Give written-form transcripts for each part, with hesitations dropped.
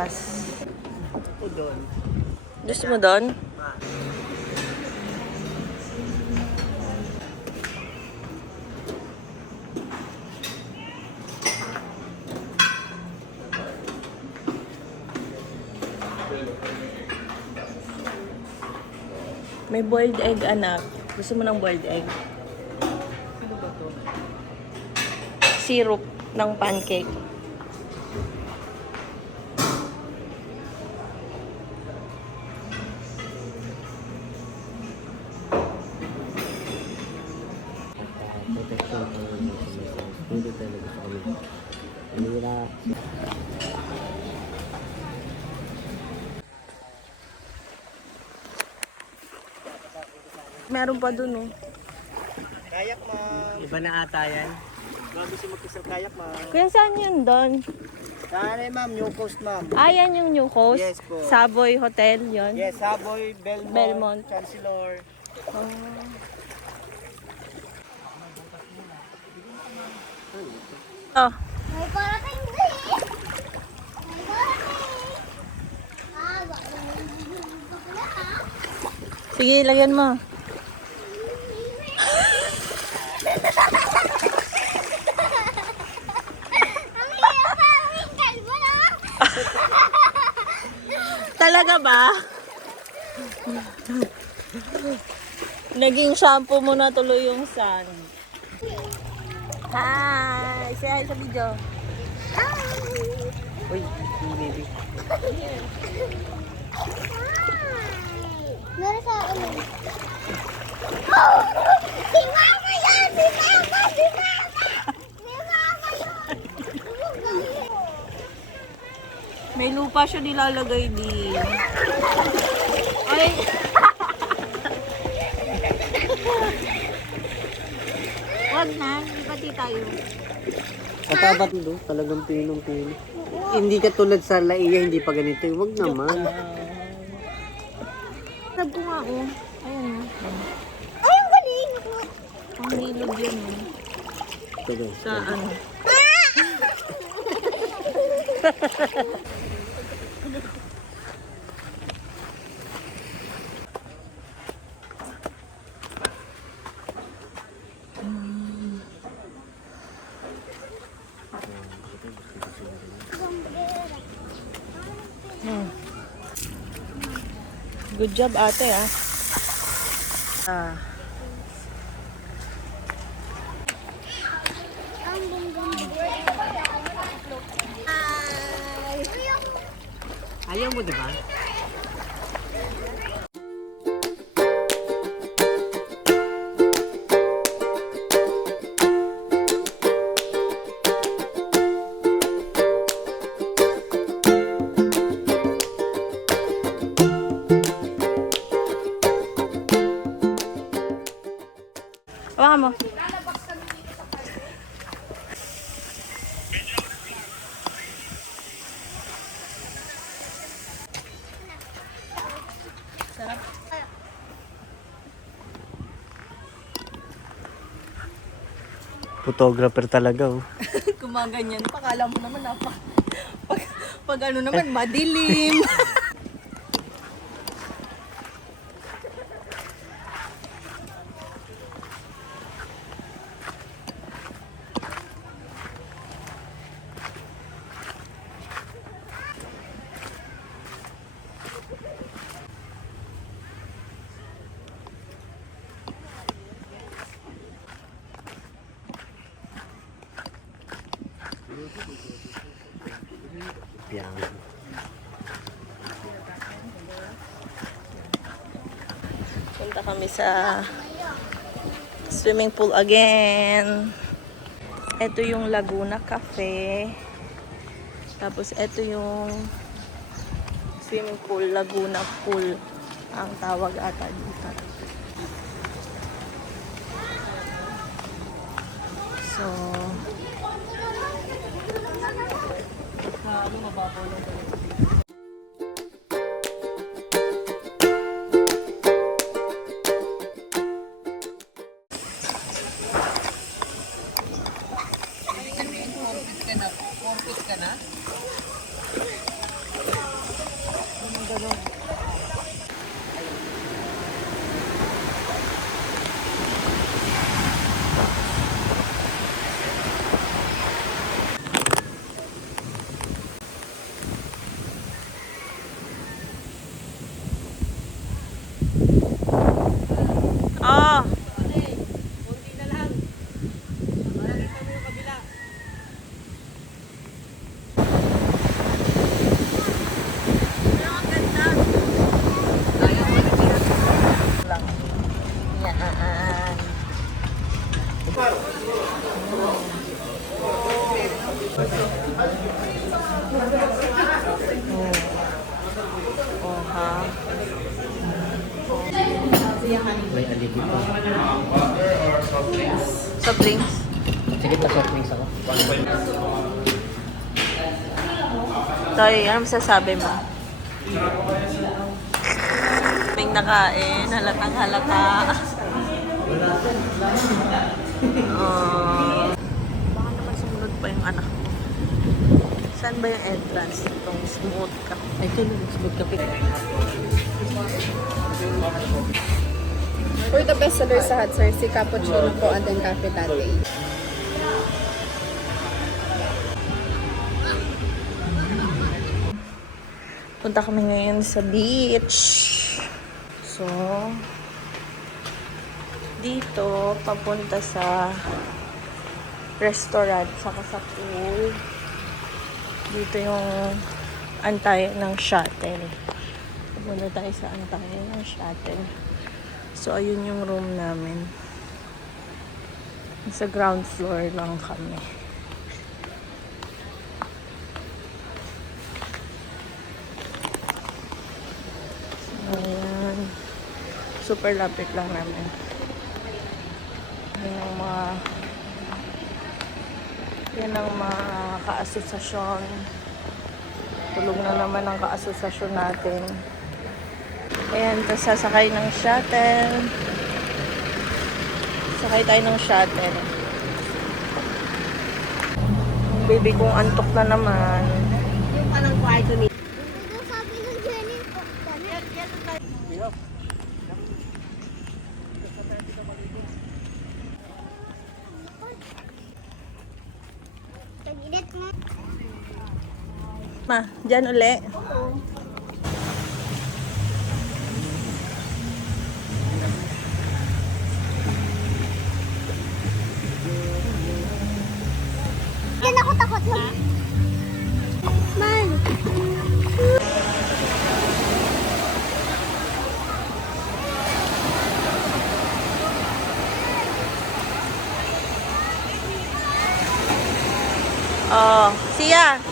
bukas. Ako doon. Gusto mo doon? May boiled egg, anak. Gusto mo ng boiled egg? Ano ba to? Syrup ng pancake. Protection pa rin sa mga hindi talaga sa kami. Nira. Meron pa dun, oh. Kayak, ma'am. Iba na ata yan. Bago siya mag-isang kayak, ma'am. Kuya, saan yun doon? Saan eh, ma'am? New Coast, ma'am. Ah, yan yung New Coast? Yes po. Savoy Hotel, yun? Yes, Savoy, Belmont, Belmont. Chancellor. Oh. Oh. May parating din. May parating. Ah, bakla ah. Sige, lagyan mo. Ang hirap pa ang kalbo na. Talaga ba? Naging shampoo mo na tuloy yung sun. Hi! Say hi sa video. Uy, baby. Meron sa ano? Oh! Si Mama yan! Si Mama! Si Mama! Si Mama yan! May lupa siya nilalagay din. Ay! Wag na, pati tayo. Katapat mo, talagang pinong-pino. Hindi ka tulad sa Laiya, hindi pa ganito. Huwag naman. Sab ko nga, oh. Ayan, Ay, ang galing! oh. Ang nilog yan, oh. Ito guys. Sa ano? Good job, ate, ah. Ah. Ang bunggong. Ay! Ayaw mo, diba? Hawakan mo. Sarap. Photographer talaga, oh. Kumaganyan pa. Kala mo naman pag ano naman, madilim. Yan. Punta kami sa swimming pool again. Ito yung Laguna Cafe. Tapos ito yung swimming pool, Laguna Pool ang tawag ata dito. So, Mababaw lang talaga. Compete ka na? May aligi pa. Soft drinks. Sige, pa-soft drinks ako. Toy, ano masasabi mo? Ping nakain, halatang halata. Baka naman sumunod pa yung anak mo. Saan ba yung entrance? Itong smooth ka. Ito lang, smooth kape. For the best seller sa hot sir, si cappuccino po and then cafe latte. Punta kami ngayon sa beach. So, dito, papunta sa restaurant, saka sa pool. Dito yung antayan ng shuttle. Pupunta tayo sa antayan ng shuttle. So, ayun yung room namin. Sa ground floor lang kami. Ayan. Super lapit lang namin. Yan ang mga kaasosasyon. Tulog na naman ang kaasosasyon natin. Ayan, tapos sasakay ng shuttle. Sakay tayo ng shuttle. Ang baby kong antok na naman. Yung anong kwarto ni. Ito sabi ng Jenny, Tag-init mo. Ma, dyan uli. Yan ako takot lang. Man. Oh, siya.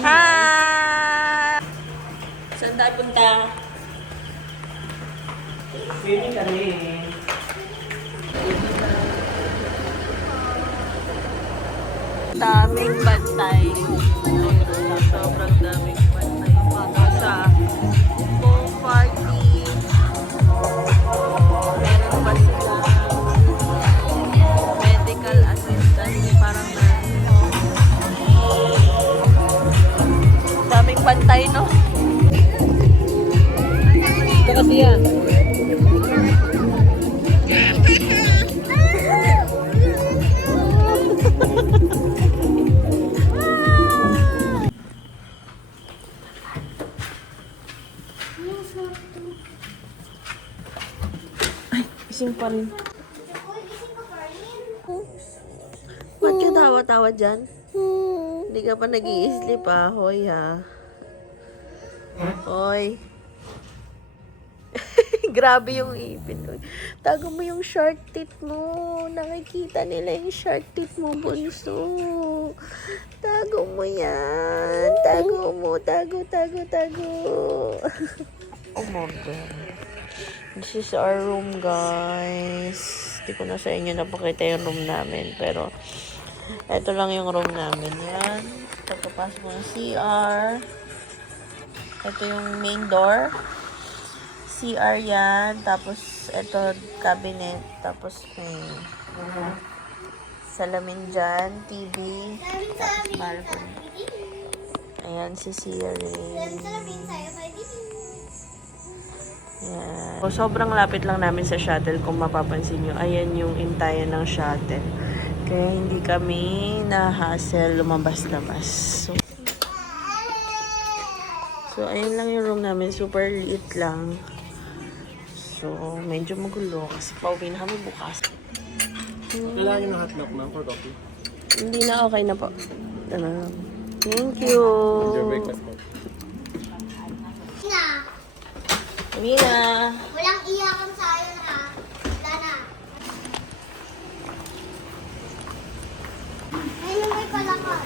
Hi! Saan tayo punta? Swimming kami. Daming bantay. Sobrang daming bantay. Mga sa pool party. Meron pa sila medical assistant. Parang daming bantay, no? Ito kasi yan. Ising pa rin. Ba't ka tawa-tawa dyan? Hindi ka pa nag-i-sleep ah. Hoy ha. Hoy. Grabe yung ipin. Tago mo yung shark teeth mo. Nakikita nila yung shark teeth mo, bunso. Tago mo yan. Tago mo. Tago. Oh my God. This is our room, guys. Hindi ko na sa inyo napakita yung room namin. Pero, ito lang yung room namin. Yan. Pagkapasok mo ng CR. Ito yung main door. CR yan. Tapos, ito, cabinet. Tapos, may salamin dyan. TV. Tapos, balcony. Ayan, si Siri. Yan. So, sobrang lapit lang namin sa shuttle kung mapapansin nyo. Ayan yung intayan ng shuttle. Kaya hindi kami na-hassle lumabas-labas. So, ayun lang yung room namin. Super liit lang. So, medyo magulo kasi pauwi na kami bukas. Kailangan nyo ng hotdog, ma'am, for coffee. Hindi na, okay na po. Thank you. Your breakfast, ma'am. Na. Sabi na. Walang iyakan sa'yo na. Wala na. Ayun may palakad.